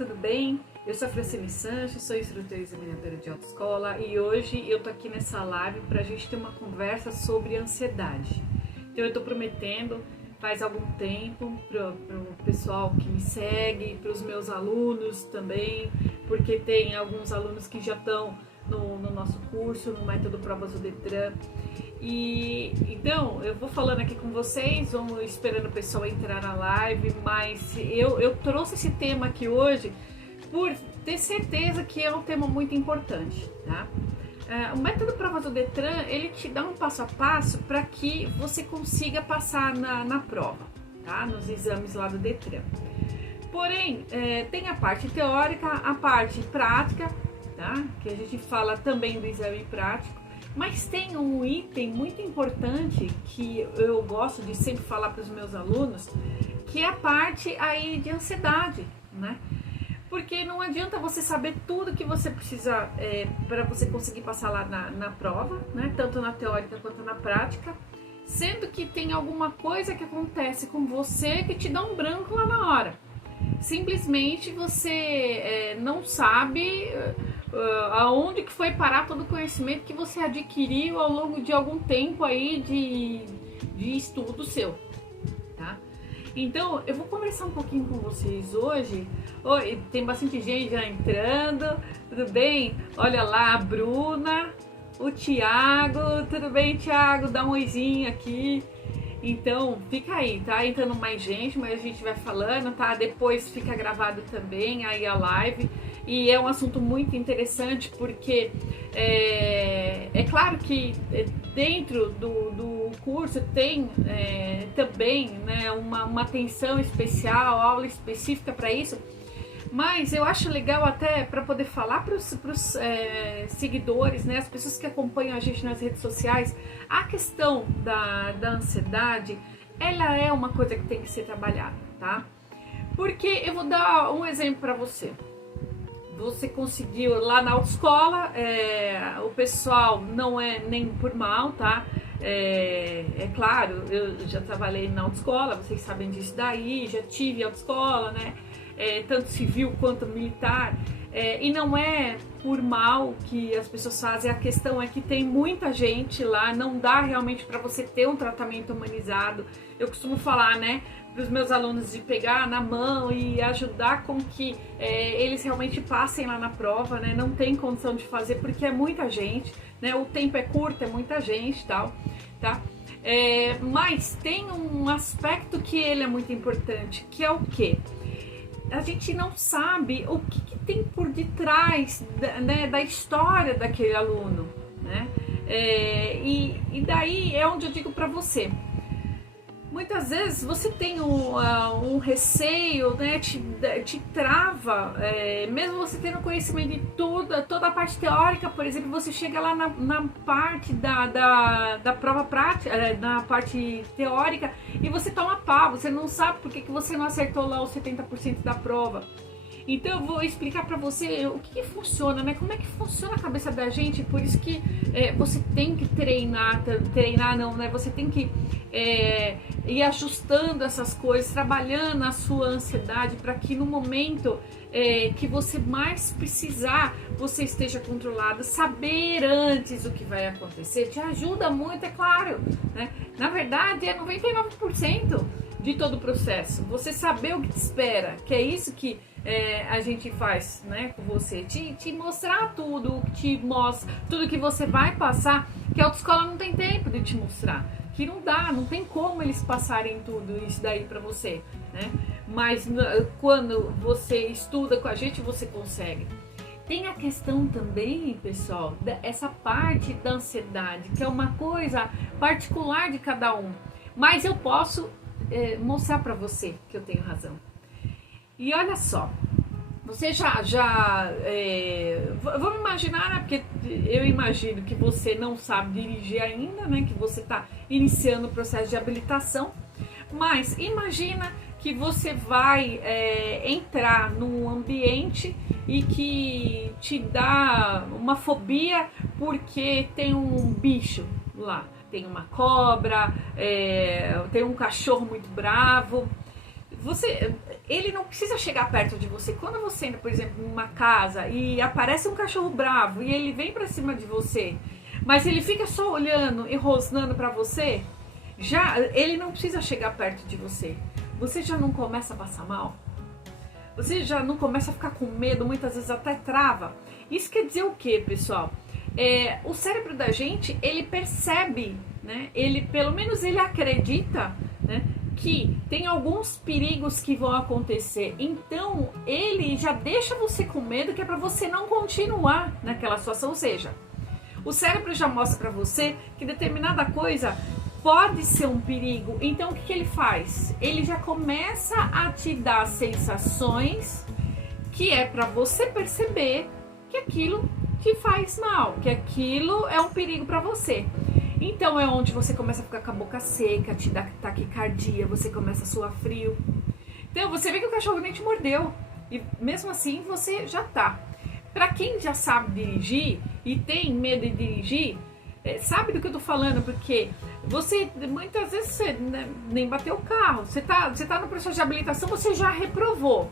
tudo bem? Eu sou a Francine Sanches, sou instrutora e examinadora de autoescola e hoje eu tô aqui nessa live para a gente ter uma conversa sobre ansiedade. Então eu tô prometendo faz algum tempo pro pessoal que me segue, para os meus alunos também, porque tem alguns alunos que já estão no nosso curso, no Método Provas do Detran. E então eu vou falando aqui com vocês, vamos esperando o pessoal entrar na live, mas eu trouxe esse tema aqui hoje por ter certeza que é um tema muito importante, tá? O Método Provas do Detran, ele te dá um passo a passo para que você consiga passar na prova, tá? Nos exames lá do Detran. Porém, tem a parte teórica, a parte prática, tá? Que a gente fala também do exame prático. Mas tem um item muito importante que eu gosto de sempre falar para os meus alunos, que é a parte aí de ansiedade, né? Porque não adianta você saber tudo que você precisa para você conseguir passar lá na prova, né? Tanto na teórica quanto na prática, sendo que tem alguma coisa que acontece com você que te dá um branco lá na hora. Simplesmente você não sabe aonde que foi parar todo o conhecimento que você adquiriu ao longo de algum tempo aí de estudo seu, tá? Então, eu vou conversar um pouquinho com vocês hoje. Oi, tem bastante gente já entrando, tudo bem? Olha lá, a Bruna, o Thiago, tudo bem, Thiago? Dá um oizinho aqui. Então, fica aí, tá? Entrando mais gente, mas a gente vai falando, tá? Depois fica gravado também aí a live. E é um assunto muito interessante porque é claro que dentro do curso tem também, né, uma atenção especial, aula específica para isso. Mas eu acho legal até para poder falar para os seguidores, né, as pessoas que acompanham a gente nas redes sociais, a questão da ansiedade, ela é uma coisa que tem que ser trabalhada, tá? Porque eu vou dar um exemplo para você. Você conseguiu lá na autoescola, o pessoal não é nem por mal, tá? É claro, eu já trabalhei na autoescola, vocês sabem disso daí, já tive autoescola, né? Tanto civil quanto militar, e não é por mal que as pessoas fazem, a questão é que tem muita gente lá, não dá realmente para você ter um tratamento humanizado. Eu costumo falar, né, para os meus alunos de pegar na mão e ajudar com que eles realmente passem lá na prova, né? Não tem condição de fazer porque é muita gente, né? O tempo é curto, é muita gente, tal, tá? Mas tem um aspecto que ele é muito importante, que é o quê? A gente não sabe o que tem por detrás da história daquele aluno, né? E daí é onde eu digo para você. Muitas vezes você tem um receio, né? Te trava, mesmo você tendo conhecimento de tudo, toda a parte teórica, por exemplo, você chega lá na parte da prova prática, na parte teórica, e você toma pau, você não sabe por que você não acertou lá os 70% da prova. Então eu vou explicar para você o que funciona, né? Como é que funciona a cabeça da gente. Por isso que você tem que treinar não, né? Você tem que ir ajustando essas coisas, trabalhando a sua ansiedade para que no momento que você mais precisar, você esteja controlado. Saber antes o que vai acontecer te ajuda muito, é claro, né? Na verdade é 99% de todo o processo. Você saber o que te espera, que é isso que a gente faz, né, com você, te mostrar tudo, te mostra tudo que você vai passar, que a autoescola não tem tempo de te mostrar, que não dá, não tem como eles passarem tudo isso daí pra você, né? Mas quando você estuda com a gente, você consegue. Tem a questão também, pessoal, essa parte da ansiedade, que é uma coisa particular de cada um, mas eu posso mostrar pra você que eu tenho razão. E olha só, você vamos imaginar, né, porque eu imagino que você não sabe dirigir ainda, né, que você está iniciando o processo de habilitação, mas imagina que você vai entrar num ambiente e que te dá uma fobia porque tem um bicho lá, tem uma cobra, tem um cachorro muito bravo. ele não precisa chegar perto de você. Quando você entra, por exemplo, numa casa e aparece um cachorro bravo e ele vem pra cima de você, mas ele fica só olhando e rosnando pra você, ele não precisa chegar perto de você. Você já não começa a passar mal? Você já não começa a ficar com medo, muitas vezes até trava? Isso quer dizer o quê, pessoal? O cérebro da gente, ele percebe, né? Pelo menos ele acredita, né, que tem alguns perigos que vão acontecer. Então, ele já deixa você com medo, que é para você não continuar naquela situação. Ou seja, o cérebro já mostra para você que determinada coisa pode ser um perigo. Então, o que ele faz? Ele já começa a te dar sensações que é para você perceber que aquilo te faz mal, que aquilo é um perigo para você. Então é onde você começa a ficar com a boca seca, te dá taquicardia, você começa a suar frio. Então você vê que o cachorro nem te mordeu e mesmo assim você já tá. Para quem já sabe dirigir e tem medo de dirigir, sabe do que eu tô falando, porque você muitas vezes você nem bateu o carro, você tá no processo de habilitação, você já reprovou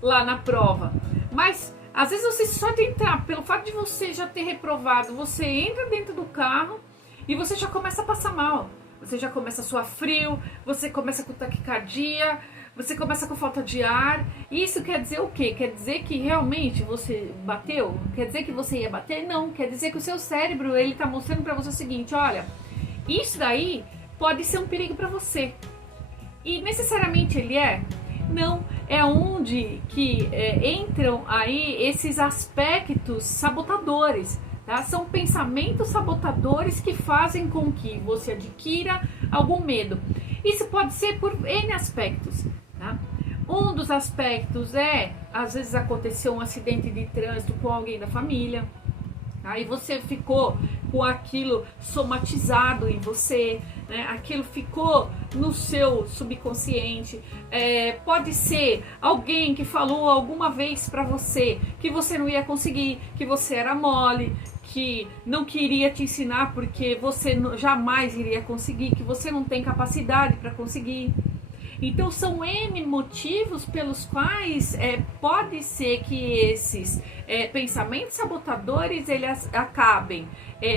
lá na prova, mas às vezes você só de entrar, pelo fato de você já ter reprovado, você entra dentro do carro e você já começa a passar mal, você já começa a suar frio, você começa com taquicardia, você começa com falta de ar. Isso quer dizer o quê? Quer dizer que realmente você bateu? Quer dizer que você ia bater? Não, quer dizer que o seu cérebro, ele tá mostrando para você o seguinte: olha, isso daí pode ser um perigo para você. E necessariamente ele é? Não, é onde que entram aí esses aspectos sabotadores. Tá? São pensamentos sabotadores que fazem com que você adquira algum medo. Isso pode ser por N aspectos. Tá? Um dos aspectos às vezes aconteceu um acidente de trânsito com alguém da família. Aí você ficou com aquilo somatizado em você, né? Aquilo ficou no seu subconsciente. Pode ser alguém que falou alguma vez para você que você não ia conseguir, que você era mole, que não queria te ensinar porque você jamais iria conseguir, que você não tem capacidade para conseguir. Então são N motivos pelos quais pode ser que esses pensamentos sabotadores eles acabem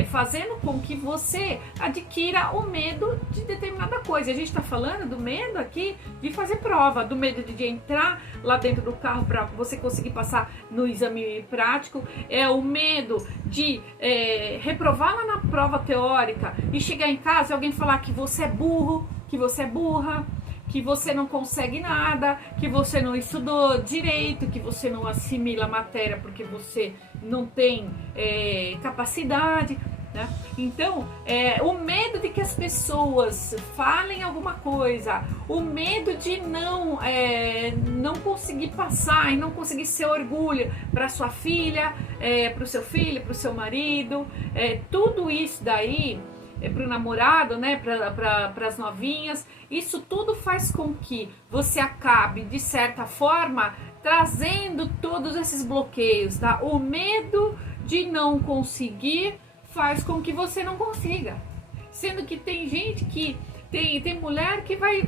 fazendo com que você adquira o medo de determinada coisa. A gente está falando do medo aqui de fazer prova, do medo de entrar lá dentro do carro para você conseguir passar no exame prático, o medo de reprovar lá na prova teórica e chegar em casa e alguém falar que você é burro, que você é burra, que você não consegue nada, que você não estudou direito, que você não assimila a matéria porque você não tem capacidade, né? Então, o medo de que as pessoas falem alguma coisa, o medo de não conseguir passar e não conseguir ser orgulho para sua filha, para o seu filho, para o seu marido, tudo isso daí, para o namorado, né, para as novinhas, isso tudo faz com que você acabe, de certa forma, trazendo todos esses bloqueios, tá? O medo de não conseguir faz com que você não consiga. Sendo que tem gente que tem mulher que vai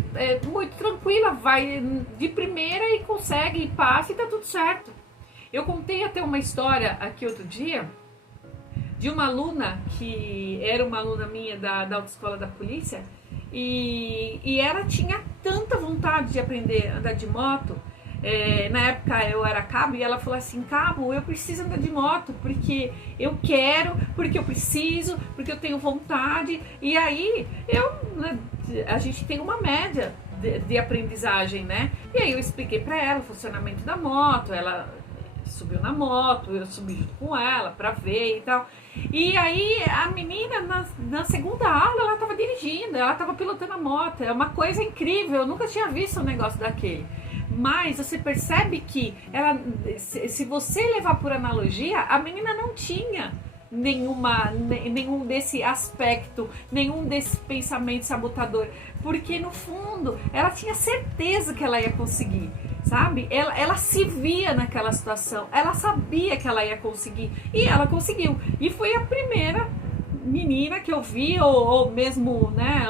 muito tranquila, vai de primeira e consegue, e passa e tá tudo certo. Eu contei até uma história aqui outro dia de uma aluna que era uma aluna minha da autoescola da polícia e ela tinha tanta vontade de aprender a andar de moto. Na época eu era cabo e ela falou assim: cabo, eu preciso andar de moto porque eu quero, porque eu preciso, porque eu tenho vontade. E aí a gente tem uma média de aprendizagem, né? E aí eu expliquei para ela o funcionamento da moto, ela subiu na moto, eu subi junto com ela pra ver e tal. E aí a menina na segunda aula ela tava dirigindo, ela tava pilotando a moto. É uma coisa incrível, eu nunca tinha visto um negócio daquele. Mas você percebe que ela, se você levar por analogia, a menina não tinha nenhum desse aspecto, nenhum desse pensamento sabotador, porque no fundo ela tinha certeza que ela ia conseguir, sabe? Ela se via naquela situação, ela sabia que ela ia conseguir e ela conseguiu. E foi a primeira menina que eu vi, ou mesmo, né,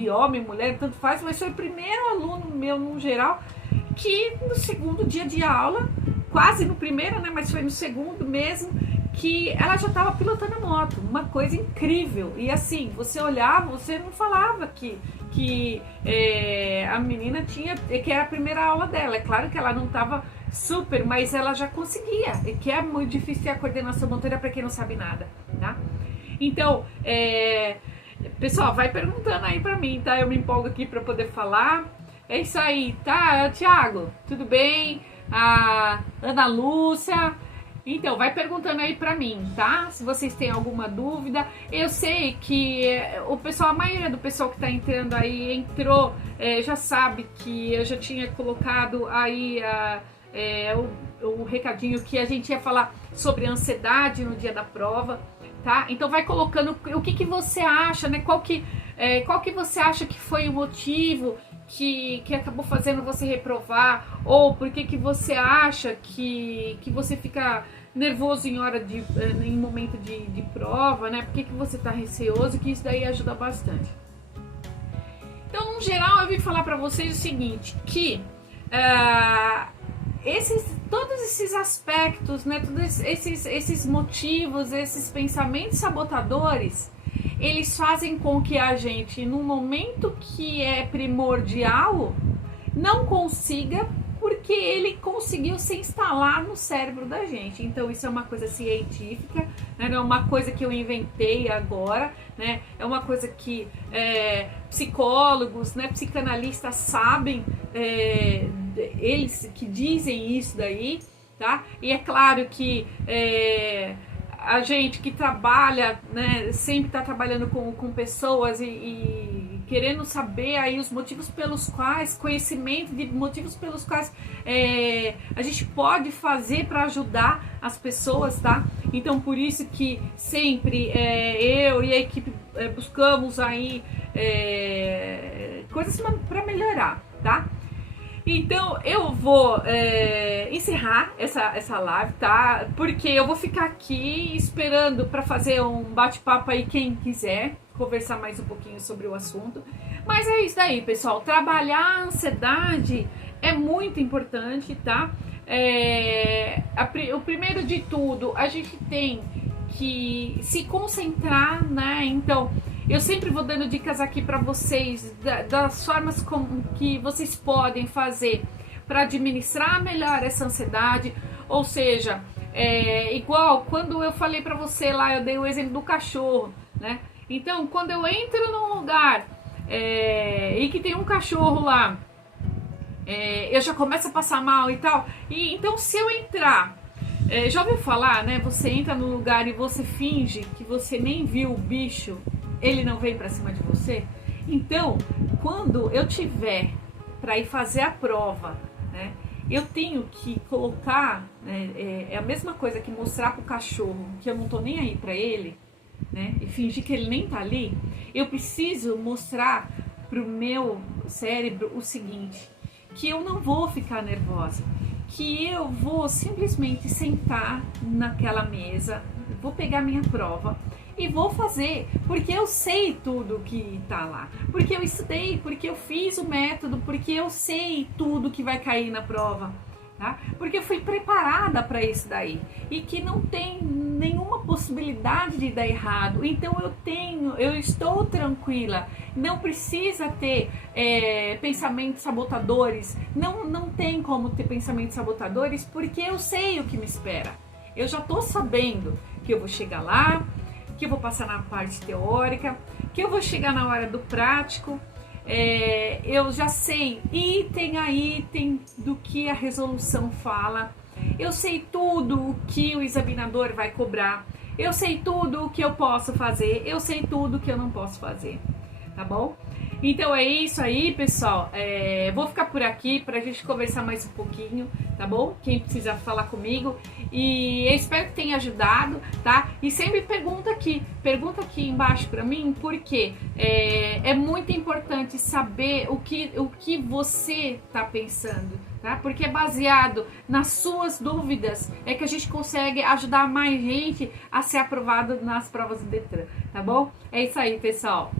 de homem, mulher, tanto faz, mas foi o primeiro aluno meu, no geral, que no segundo dia de aula, quase no primeiro, né, mas foi no segundo mesmo, que ela já estava pilotando a moto, uma coisa incrível. E assim, você olhava, você não falava que a menina tinha, que era a primeira aula dela. É claro que ela não estava super, mas ela já conseguia, que é muito difícil ter a coordenação motora para quem não sabe nada, tá? Então, pessoal, vai perguntando aí para mim, tá? Eu me empolgo aqui para poder falar. É isso aí, tá? Thiago, tudo bem? A Ana Lúcia. Então, vai perguntando aí pra mim, tá? Se vocês têm alguma dúvida. Eu sei que o pessoal, a maioria do pessoal que tá entrando aí, entrou, já sabe que eu já tinha colocado aí o recadinho que a gente ia falar sobre ansiedade no dia da prova, tá? Então vai colocando o que você acha, né? Qual que você acha que foi o motivo que acabou fazendo você reprovar, ou por que você acha que você fica nervoso em momento de prova, né? Por que você tá receoso, que isso daí ajuda bastante. Então, no geral, eu vim falar para vocês o seguinte, que todos esses aspectos, né? Todos esses motivos, esses pensamentos sabotadores, eles fazem com que a gente, num momento que é primordial, não consiga, porque ele conseguiu se instalar no cérebro da gente. Então isso é uma coisa científica, né? Não é uma coisa que eu inventei agora, né? É uma coisa que psicólogos, né, psicanalistas sabem, eles que dizem isso daí, tá? E é claro que a gente que trabalha, né, sempre está trabalhando com pessoas e querendo saber aí os motivos pelos quais, conhecimento de motivos pelos quais a gente pode fazer para ajudar as pessoas, tá? Então por isso que sempre eu e a equipe buscamos aí coisas para melhorar, tá? Então eu vou encerrar essa live, tá? Porque eu vou ficar aqui esperando para fazer um bate-papo aí, quem quiser conversar mais um pouquinho sobre o assunto. Mas é isso aí, pessoal. Trabalhar a ansiedade é muito importante, tá? O primeiro de tudo, a gente tem que se concentrar, né? Então, eu sempre vou dando dicas aqui para vocês das formas que vocês podem fazer para administrar melhor essa ansiedade. Ou seja, igual quando eu falei para você lá, eu dei o exemplo do cachorro, né? Então, quando eu entro num lugar e que tem um cachorro lá, eu já começo a passar mal e tal. E então, se eu entrar, já ouviu falar, né? Você entra num lugar e você finge que você nem viu o bicho, ele não vem pra cima de você. Então, quando eu tiver para ir fazer a prova, né, eu tenho que colocar, é a mesma coisa que mostrar pro cachorro que eu não tô nem aí pra ele, né, e fingir que ele nem tá ali. Eu preciso mostrar pro meu cérebro o seguinte, que eu não vou ficar nervosa, que eu vou simplesmente sentar naquela mesa, vou pegar minha prova e vou fazer, porque eu sei tudo que tá lá, porque eu estudei, porque eu fiz o método, porque eu sei tudo que vai cair na prova, tá? Porque eu fui preparada para isso daí e que não tem nenhuma possibilidade de dar errado. Então eu estou tranquila, não precisa ter pensamentos sabotadores, não tem como ter pensamentos sabotadores, porque eu sei o que me espera. Eu já tô sabendo que eu vou chegar lá, que eu vou passar na parte teórica, que eu vou chegar na hora do prático. Eu já sei item a item do que a resolução fala. Eu sei tudo o que o examinador vai cobrar. Eu sei tudo o que eu posso fazer. Eu sei tudo o que eu não posso fazer. Tá bom? Então é isso aí, pessoal. Vou ficar por aqui pra gente conversar mais um pouquinho, tá bom? Quem precisa falar comigo. E eu espero que tenha ajudado, tá? E sempre pergunta aqui embaixo pra mim, porque é muito importante saber o que você tá pensando, tá? Porque é baseado nas suas dúvidas que a gente consegue ajudar mais gente a ser aprovado nas provas do Detran, tá bom? É isso aí, pessoal.